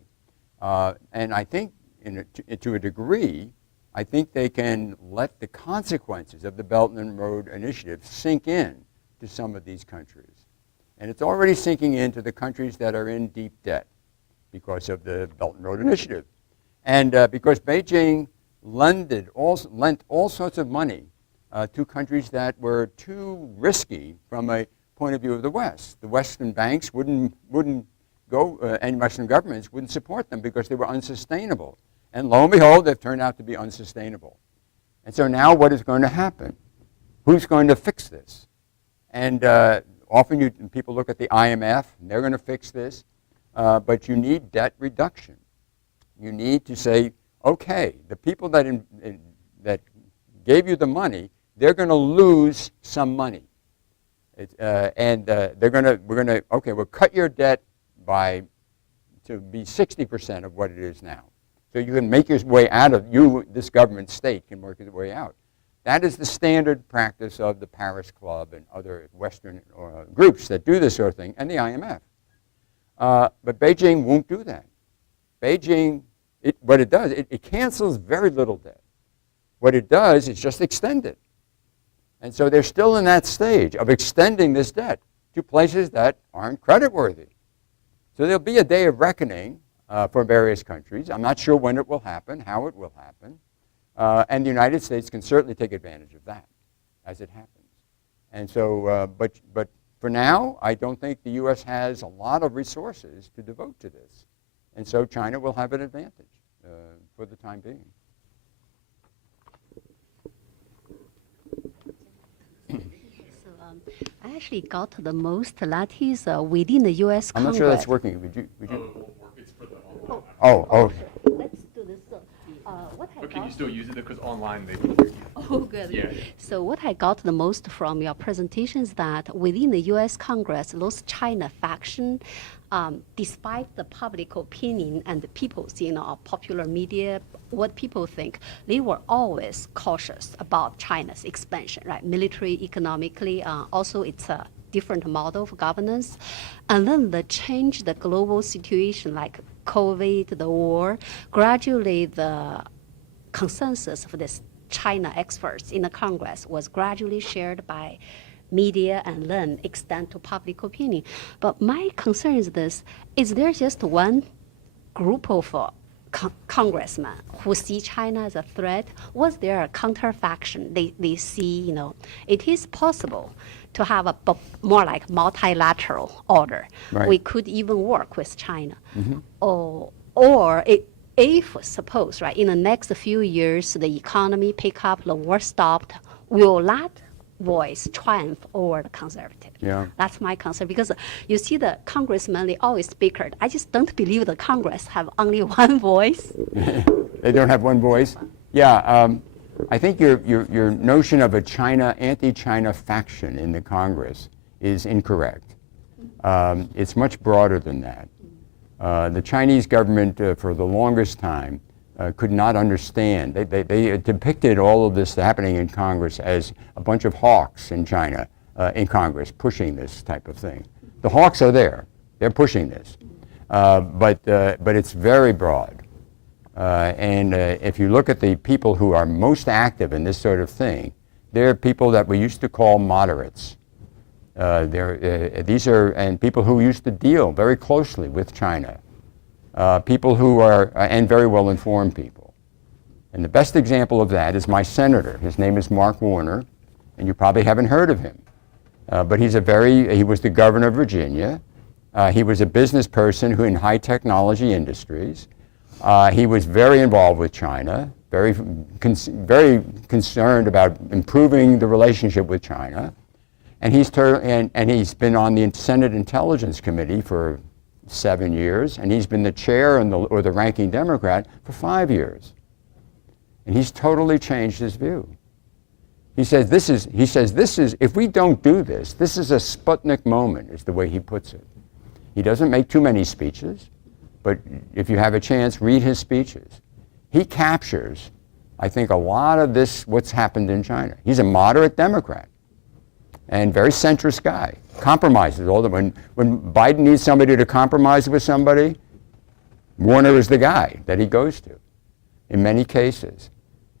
And I think, to a degree, I think they can let the consequences of the Belt and Road Initiative sink in to some of these countries. And it's already sinking into the countries that are in deep debt because of the Belt and Road Initiative. And because Beijing lent all sorts of money to countries that were too risky from a point of view of the West. The Western banks wouldn't go, and Western governments wouldn't support them because they were unsustainable. And lo and behold, they've turned out to be unsustainable. And so now what is going to happen? Who's going to fix this? And often people look at the IMF, and they're going to fix this. But you need debt reduction. You need to say, okay, the people that gave you the money, they're going to lose some money. We'll cut your debt to be 60% of what it is now. So you can make your way out of, this government state can work its way out. That is the standard practice of the Paris Club and other Western groups that do this sort of thing, and the IMF. But Beijing won't do that. Beijing, what it does, it cancels very little debt. What it does is just extend it. And so they're still in that stage of extending this debt to places that aren't creditworthy. So there'll be a day of reckoning for various countries. I'm not sure when it will happen, how it will happen. And the United States can certainly take advantage of that as it happens. And so, but for now, I don't think the U.S. has a lot of resources to devote to this. And so China will have an advantage for the time being. I actually got the most that is within the U.S. I'm Congress. not sure that's working. Would you? It's for the online. Oh. Let's do this. But can you still use it because online they can hear you? Oh, good. Yeah. So what I got the most from your presentation is that within the U.S. Congress, those China faction, despite the public opinion and the people's, popular media, what people think, they were always cautious about China's expansion, right? Military, economically, also it's a different model of governance. And then the change, the global situation like COVID, the war, gradually the consensus of this China experts in the Congress was gradually shared by media and then extend to public opinion. But my concern is this, is there just one group of congressmen who see China as a threat? Was there a counterfaction? They see, it is possible to have a more like multilateral order. Right. We could even work with China. Mm-hmm. Or if suppose, right, in the next few years, the economy pick up, the war stopped, will that voice triumph over the conservative? Yeah. That's my concern, because you see the congressmen, they always bickered. I just don't believe the Congress have only one voice. They don't have one voice? Yeah, I think your notion of a anti-China faction in the Congress is incorrect. It's much broader than that. The Chinese government, for the longest time, could not understand. They depicted all of this happening in Congress as a bunch of hawks in China, in Congress, pushing this type of thing. The hawks are there. They're pushing this. But it's very broad. And if you look at the people who are most active in this sort of thing, they're people that we used to call moderates. These are people who used to deal very closely with China, people who are, and very well-informed people. And the best example of that is my senator. His name is Mark Warner, and you probably haven't heard of him. But he was the governor of Virginia. He was a business person who in high technology industries. He was very involved with China, very concerned about improving the relationship with China. And he's been on the Senate Intelligence Committee for 7 years, and he's been the chair or the ranking Democrat for 5 years. And he's totally changed his view. He says this is if we don't do this, this is a Sputnik moment, is the way he puts it. He doesn't make too many speeches, but if you have a chance, read his speeches. He captures, I think, a lot of what's happened in China. He's a moderate Democrat and very centrist guy. Compromises all the when Biden needs somebody to compromise with somebody, Warner is the guy that he goes to in many cases.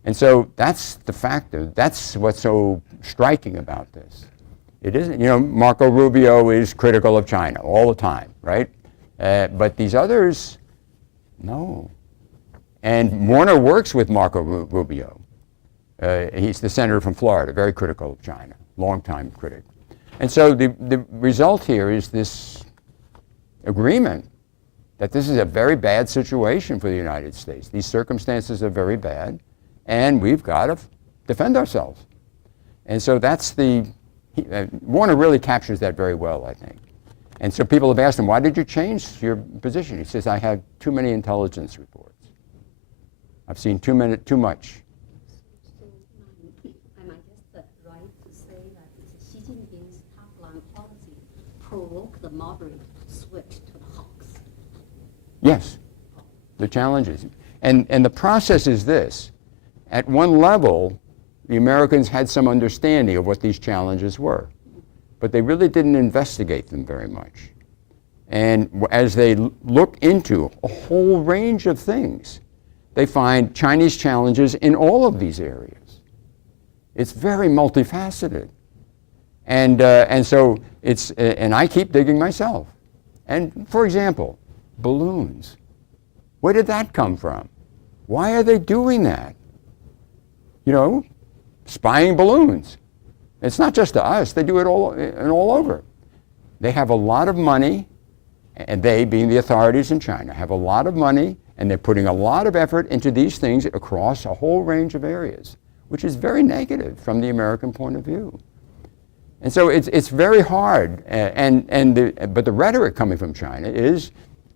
And so that's the factor. That's what's so striking about this. It isn't. You know, Marco Rubio is critical of China all the time, right? But these others, no. And Warner works with Marco Rubio. He's the senator from Florida, very critical of China, longtime critic. And so the result here is this agreement that this is a very bad situation for the United States. These circumstances are very bad, and we've got to defend ourselves. And so that's Warner really captures that very well, I think. And so people have asked him, why did you change your position? He says, I had too many intelligence reports. I've seen too much. So, am I guess right to say that it's Xi Jinping's top-line policy provoke the moderate to switch to the hawks? Yes, the challenges. And the process is this. At one level, the Americans had some understanding of what these challenges were, but they really didn't investigate them very much. And as they look into a whole range of things, they find Chinese challenges in all of these areas. It's very multifaceted. And so it's, and I keep digging myself. And for example, balloons. Where did that come from? Why are they doing that? You know, spying balloons. It's not just to us, they do it all over. They have a lot of money, and they, being the authorities in China, have a lot of money, and they're putting a lot of effort into these things across a whole range of areas, which is very negative from the American point of view. And so it's very hard, but the rhetoric coming from China is,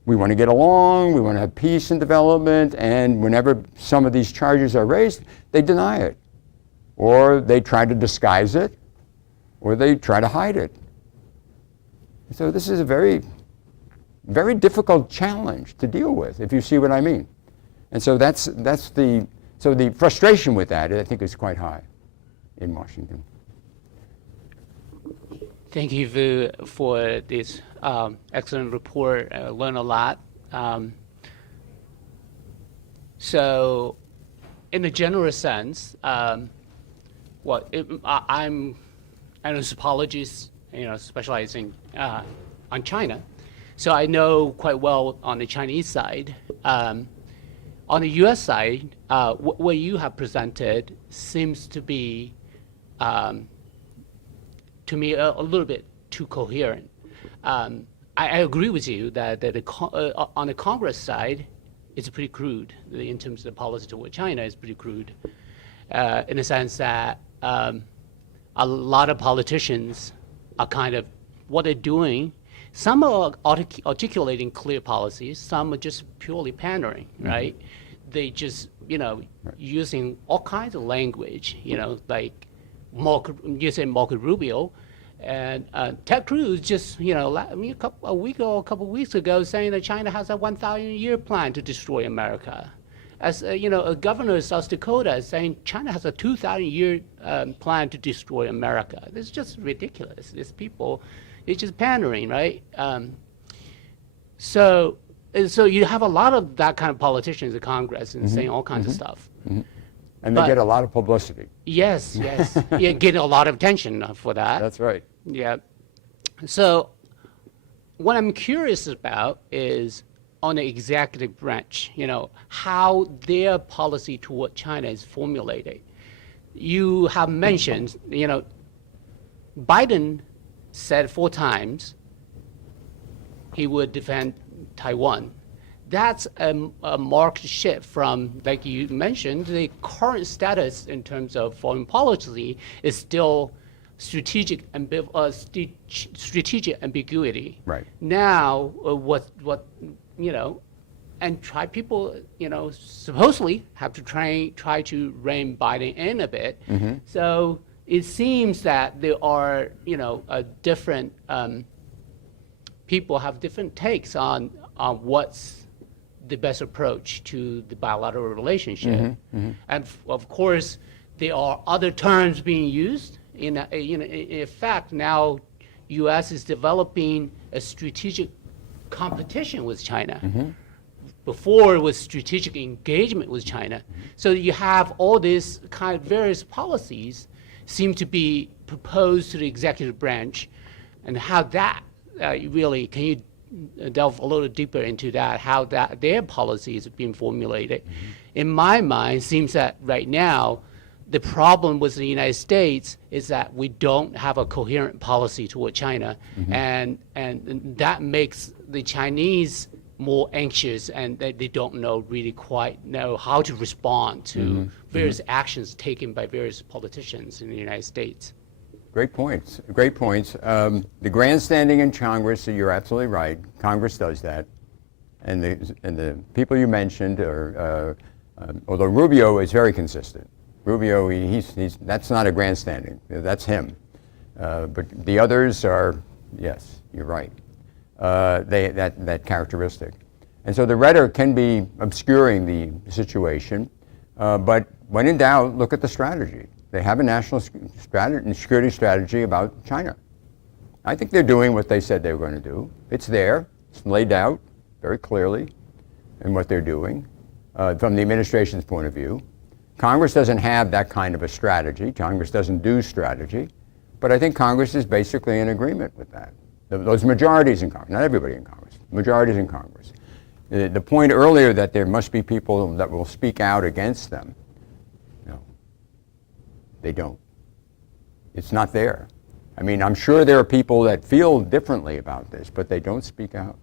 we want to get along, we want to have peace and development, and whenever some of these charges are raised, they deny it. Or they try to disguise it, or they try to hide it. So this is a very, very difficult challenge to deal with, if you see what I mean. And so so the frustration with that, I think, is quite high in Washington. Thank you for this excellent report. I learned a lot. So in a general sense, I'm an anthropologist, specializing on China. So I know quite well on the Chinese side. On the U.S. side, what you have presented seems to be, to me, a little bit too coherent. I agree with you that on the Congress side, it's pretty crude in terms of the policy toward China. Is pretty crude in the sense that a lot of politicians are kind of what they're doing. Some are articulating clear policies. Some are just purely pandering, right? They just, using all kinds of language, like Marco Rubio, and Ted Cruz just, a couple weeks ago, saying that China has a 1,000-year plan to destroy America. As a governor of South Dakota is saying China has a 2,000-year plan to destroy America. This is just ridiculous. These people, it's just pandering, right? So you have a lot of that kind of politicians in Congress and saying all kinds of stuff. And they get a lot of publicity. Yes. You get a lot of attention for that. That's right. Yeah. So what I'm curious about is on the executive branch, how their policy toward China is formulated. You have mentioned, Biden said 4 times he would defend Taiwan. That's a marked shift from, like you mentioned, the current status in terms of foreign policy is still strategic ambiguity. Right. Now, and people, supposedly have to try to rein Biden in a bit. So it seems that there are, different people have different takes on what's the best approach to the bilateral relationship. And of course, there are other terms being used. In fact, now U.S. is developing a strategic competition with China. Before it was strategic engagement with China. So you have all these kind of various policies seem to be proposed to the executive branch, and how that really, can you delve a little deeper into that, how that their policy is being formulated? In my mind, seems that right now, the problem with the United States is that we don't have a coherent policy toward China, and that makes the Chinese more anxious, and they don't really quite know how to respond to various actions taken by various politicians in the United States. Great points. Great points. The grandstanding in Congress, you're absolutely right. Congress does that, and the people you mentioned are, although Rubio is very consistent. Rubio, that's not a grandstanding. That's him. But the others are, yes, you're right. That characteristic, and so the rhetoric can be obscuring the situation. But when in doubt, look at the strategy. They have a national security strategy about China. I think they're doing what they said they were going to do. It's there. It's laid out very clearly in what they're doing from the administration's point of view. Congress doesn't have that kind of a strategy. Congress doesn't do strategy. But I think Congress is basically in agreement with that. Those majorities in Congress, not everybody in Congress, majorities in Congress. The point earlier that there must be people that will speak out against them, no, they don't. It's not there. I mean, I'm sure there are people that feel differently about this, but they don't speak out.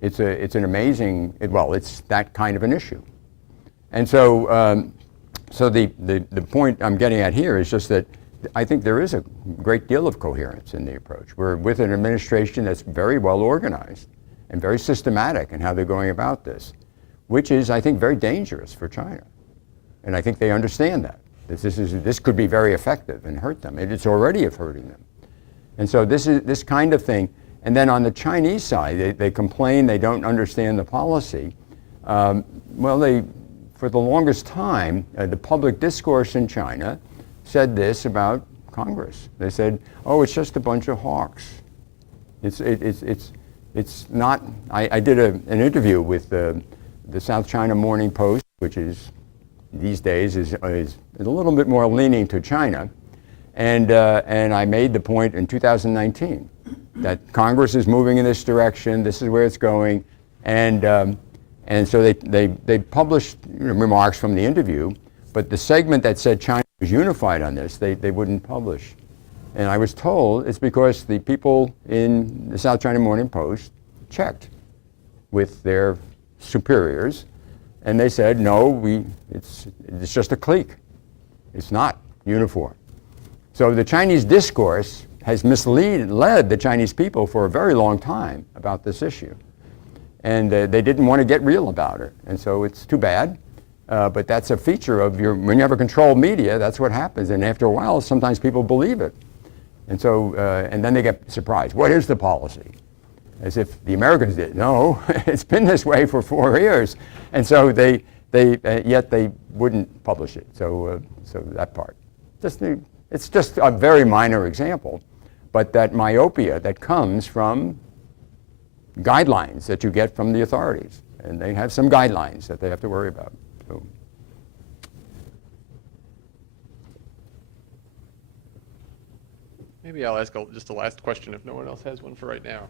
It's an amazing, it's that kind of an issue. And so, so the point I'm getting at here is just that I think there is a great deal of coherence in the approach. We're with an administration that's very well organized and very systematic in how they're going about this, which is, I think, very dangerous for China. And I think they understand that. This could be very effective and hurt them. It's already hurting them. And so this kind of thing. And then on the Chinese side, they complain they don't understand the policy. For the longest time, the public discourse in China said this about Congress. They said, "Oh, it's just a bunch of hawks." It's not. I did an interview with the South China Morning Post, which is these days is a little bit more leaning to China, and I made the point in 2019 that Congress is moving in this direction. This is where it's going, and so they published remarks from the interview, but the segment that said China was unified on this, they wouldn't publish. And I was told it's because the people in the South China Morning Post checked with their superiors, and they said, no, it's just a clique. It's not uniform. So the Chinese discourse has led the Chinese people for a very long time about this issue. And they didn't want to get real about it. And so it's too bad. But that's a feature of when you have a controlled media, that's what happens. And after a while, sometimes people believe it. And so, and then they get surprised. What is the policy? As if the Americans did. No, it's been this way for 4 years. And so yet they wouldn't publish it. So that part. It's just a very minor example. But that myopia that comes from guidelines that you get from the authorities. And they have some guidelines that they have to worry about. So. Maybe I'll ask just a last question if no one else has one for right now.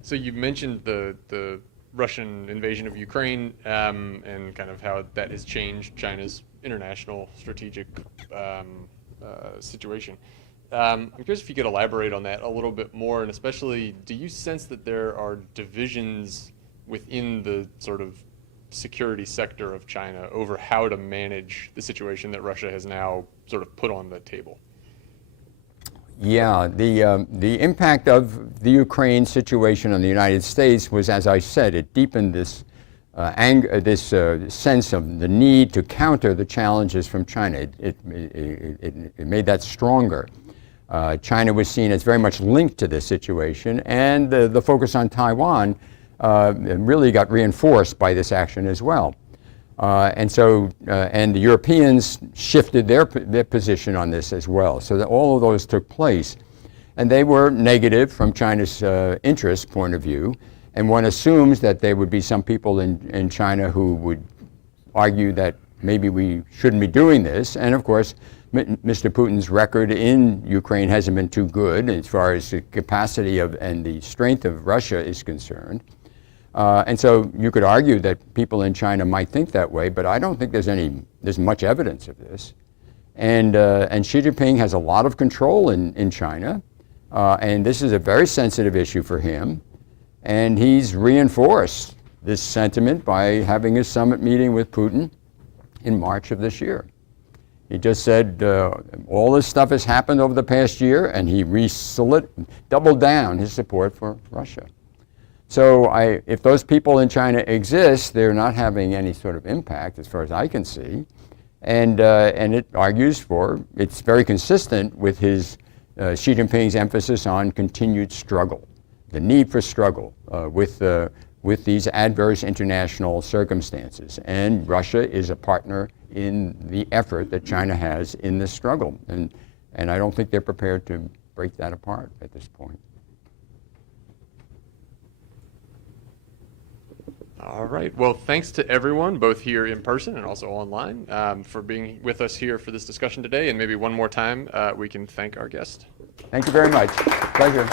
So you mentioned the Russian invasion of Ukraine and kind of how that has changed China's international strategic situation. I'm curious if you could elaborate on that a little bit more, and especially, do you sense that there are divisions within the sort of security sector of China over how to manage the situation that Russia has now sort of put on the table? Yeah, the impact of the Ukraine situation on the United States was, as I said, it deepened this sense of the need to counter the challenges from China. It made that stronger. China was seen as very much linked to this situation, and the focus on Taiwan really got reinforced by this action as well. And the Europeans shifted their position on this as well. So that all of those took place. And they were negative from China's interest point of view. And one assumes that there would be some people in China who would argue that maybe we shouldn't be doing this. And of course, Mr. Putin's record in Ukraine hasn't been too good as far as the capacity of and the strength of Russia is concerned. And so you could argue that people in China might think that way, but I don't think there's much evidence of this. And Xi Jinping has a lot of control in China, and this is a very sensitive issue for him. And he's reinforced this sentiment by having his summit meeting with Putin in March of this year. He just said all this stuff has happened over the past year, and he doubled down his support for Russia. So if those people in China exist, they're not having any sort of impact as far as I can see. And it argues it's very consistent with Xi Jinping's emphasis on continued struggle, the need for struggle with these adverse international circumstances. And Russia is a partner in the effort that China has in this struggle. And I don't think they're prepared to break that apart at this point. All right. Well, thanks to everyone, both here in person and also online, for being with us here for this discussion today. And maybe one more time, we can thank our guest. Thank you very much. Pleasure.